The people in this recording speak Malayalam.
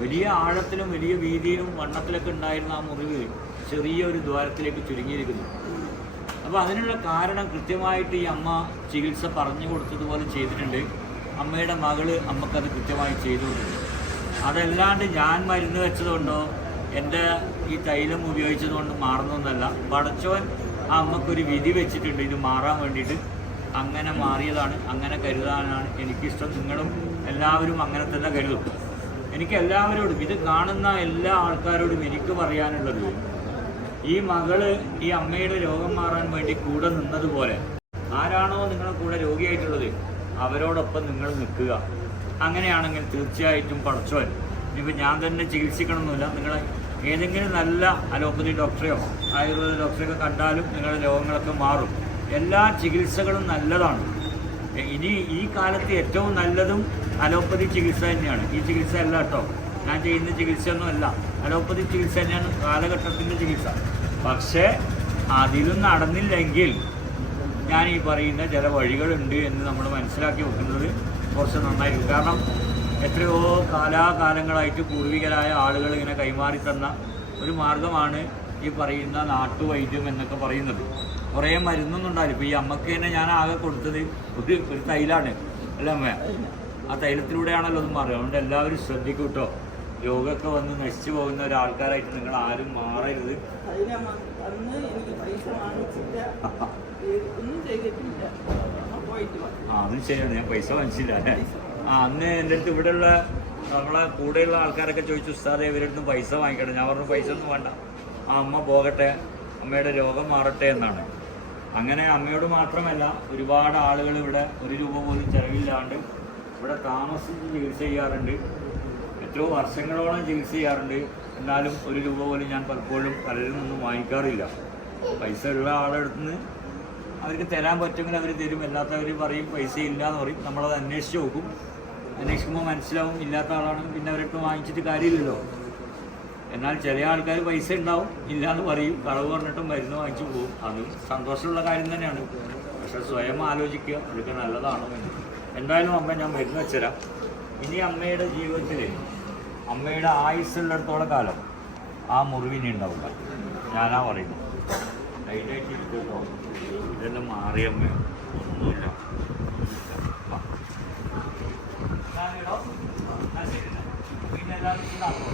വലിയ ആഴത്തിലും വലിയ വീതിയിലും വണ്ണത്തിലൊക്കെ ഉണ്ടായിരുന്ന ആ മുറിവ് ചെറിയ ഒരു ദ്വാരത്തിലേക്ക് ചുരുങ്ങിയിരിക്കുന്നു. അപ്പോൾ അതിനുള്ള കാരണം കൃത്യമായിട്ട് ഈ അമ്മ ചികിത്സ പറഞ്ഞു കൊടുത്തതുപോലെ ചെയ്തിട്ടുണ്ട്. അമ്മയുടെ മകൾ അമ്മക്കത് കൃത്യമായി ചെയ്തു കൊടുത്തിട്ടുണ്ട് അതല്ലാണ്ട് ഞാൻ മരുന്ന് വെച്ചതുകൊണ്ടോ എന്റെ ഈ തൈലം ഉപയോഗിച്ചതുകൊണ്ട് മാറുന്നൊന്നല്ല. പടച്ചോൻ ആ അമ്മക്കൊരു വിധി വെച്ചിട്ടുണ്ട്. ഇത് മാറാൻ വേണ്ടിയിട്ട് അങ്ങനെ മാറിയതാണ് അങ്ങനെ കരുതാനാണ് എനിക്കിഷ്ടം. നിങ്ങളും എല്ലാവരും അങ്ങനെ തന്നെ കരുതും. എനിക്ക് എല്ലാവരോടും ഇത് കാണുന്ന എല്ലാ ആൾക്കാരോടും എനിക്ക് പറയാനുള്ളത് ഈ മകൾ ഈ അമ്മയുടെ രോഗം മാറാൻ വേണ്ടി കൂടെ നിന്നതുപോലെ ആരാണോ നിങ്ങളുടെ കൂടെ രോഗിയായിട്ടുള്ളത് അവരോടൊപ്പം നിങ്ങൾ നിൽക്കുക. അങ്ങനെയാണെങ്കിൽ തീർച്ചയായിട്ടും പടച്ചോൻ ഇനിയിപ്പോൾ ഞാൻ തന്നെ ചികിത്സിക്കണമെന്നില്ല. നിങ്ങൾ ഏതെങ്കിലും നല്ല അലോപ്പതി ഡോക്ടറെയോ ആയുർവേദ ഡോക്ടറെയൊക്കെ കണ്ടാലും നിങ്ങളുടെ രോഗങ്ങളൊക്കെ മാറും. എല്ലാ ചികിത്സകളും നല്ലതാണ്. ഇനി ഈ കാലത്ത് ഏറ്റവും നല്ലതും അലോപ്പതി ചികിത്സ തന്നെയാണ്. ഈ ചികിത്സ അല്ല കേട്ടോ. ഞാൻ ചെയ്യുന്ന ചികിത്സയൊന്നും അല്ല. അലോപ്പതി ചികിത്സ തന്നെയാണ് കാലഘട്ടത്തിന്റെ ചികിത്സ. പക്ഷേ അതിലും നടന്നില്ലെങ്കിൽ ഞാൻ ഈ പറയുന്ന ചില വഴികളുണ്ട് എന്ന് നമ്മൾ മനസ്സിലാക്കി വെക്കുന്നത് കുറച്ച് നന്നായിരിക്കും. കാരണം എത്രയോ കാലാകാലങ്ങളായിട്ട് പൂർവികരായ ആളുകൾ ഇങ്ങനെ കൈമാറി തന്ന ഒരു മാർഗമാണ് ഈ പറയുന്ന നാട്ടുവൈദ്യം എന്നൊക്കെ പറയുന്നത്. കുറേ മരുന്നൊന്നും ഉണ്ടാവില്ല. ഇപ്പോൾ ഈ അമ്മയ്ക്ക് തന്നെ ഞാൻ ആകെ കൊടുത്തത് ഒരു ഒരു തൈലാണ്. അല്ല അമ്മ ആ തൈലത്തിലൂടെയാണല്ലോ അത് മാറുക. അതുകൊണ്ട് എല്ലാവരും ശ്രദ്ധിക്കൂട്ടോ കേട്ടോ രോഗമൊക്കെ വന്ന് നശിച്ചു പോകുന്ന ഒരാൾക്കാരായിട്ട് നിങ്ങൾ ആരും മാറരുത്. ആ അതും ശരിയാണ്. ഞാൻ പൈസ വാങ്ങിച്ചില്ല. അല്ലേ? ആ അന്ന് എന്റെ അടുത്ത് ഇവിടെയുള്ള നമ്മളെ കൂടെയുള്ള ആൾക്കാരൊക്കെ ചോദിച്ചു ഉസ്താദേ ഇവരുടെ പൈസ വാങ്ങിക്കട്ടെ ഞാൻ പറഞ്ഞു പൈസ ഒന്നും വേണ്ട. ആ അമ്മ പോകട്ടെ. അമ്മയുടെ രോഗം മാറട്ടെ എന്നാണ്. അങ്ങനെ അമ്മയോട് മാത്രമല്ല ഒരുപാട് ആളുകൾ ഇവിടെ ഒരു രൂപ പോലും ചെലവില്ലാണ്ട് ഇവിടെ താമസിച്ച് ചികിത്സ ചെയ്യാറുണ്ട്. എത്രയോ വർഷങ്ങളോളം ചികിത്സ ചെയ്യാറുണ്ട്. എന്നാലും ഒരു രൂപ പോലും ഞാൻ പലപ്പോഴും പലരിൽ നിന്നും വാങ്ങിക്കാറില്ല. പൈസ ഉള്ള ആളെടുത്ത് നിന്ന് അവർക്ക് തരാൻ പറ്റുമെങ്കിൽ അവർ തരും. അല്ലാത്തവർ പറയും പൈസ ഇല്ല എന്ന് പറയും. നമ്മളത് അന്വേഷിച്ച് നോക്കും. അന്വേഷിക്കുമ്പോൾ മനസ്സിലാവും ഇല്ലാത്ത ആളാണ് പിന്നെ അവരൊക്കെ വാങ്ങിച്ചിട്ട് കാര്യമില്ലല്ലോ. എന്നാൽ ചില ആൾക്കാർ പൈസ ഉണ്ടാവും ഇല്ല എന്ന് പറയും. കളവ് പറഞ്ഞിട്ടും മരുന്ന് വാങ്ങിച്ചു പോകും അതും സന്തോഷമുള്ള കാര്യം തന്നെയാണ്. പക്ഷെ സ്വയം ആലോചിക്കുക അതൊക്കെ നല്ലതാണോ എന്ന്. എന്തായാലും അമ്മ ഞാൻ മരുന്ന് വെച്ചുതരാം. ഇനി അമ്മയുടെ ജീവിതത്തിൽ അമ്മയുടെ ആയുസ്സുള്ളിടത്തോളം കാലം ആ മുറിവിനി ഉണ്ടാവില്ല. ഞാനാ പറയുന്നു ലൈറ്റായിട്ട് ഇരിക്കുമല്ലോ ഇതെല്ലാം മാറിയമ്മ ഒന്നുമില്ല. പിന്നെ എല്ലാവർക്കും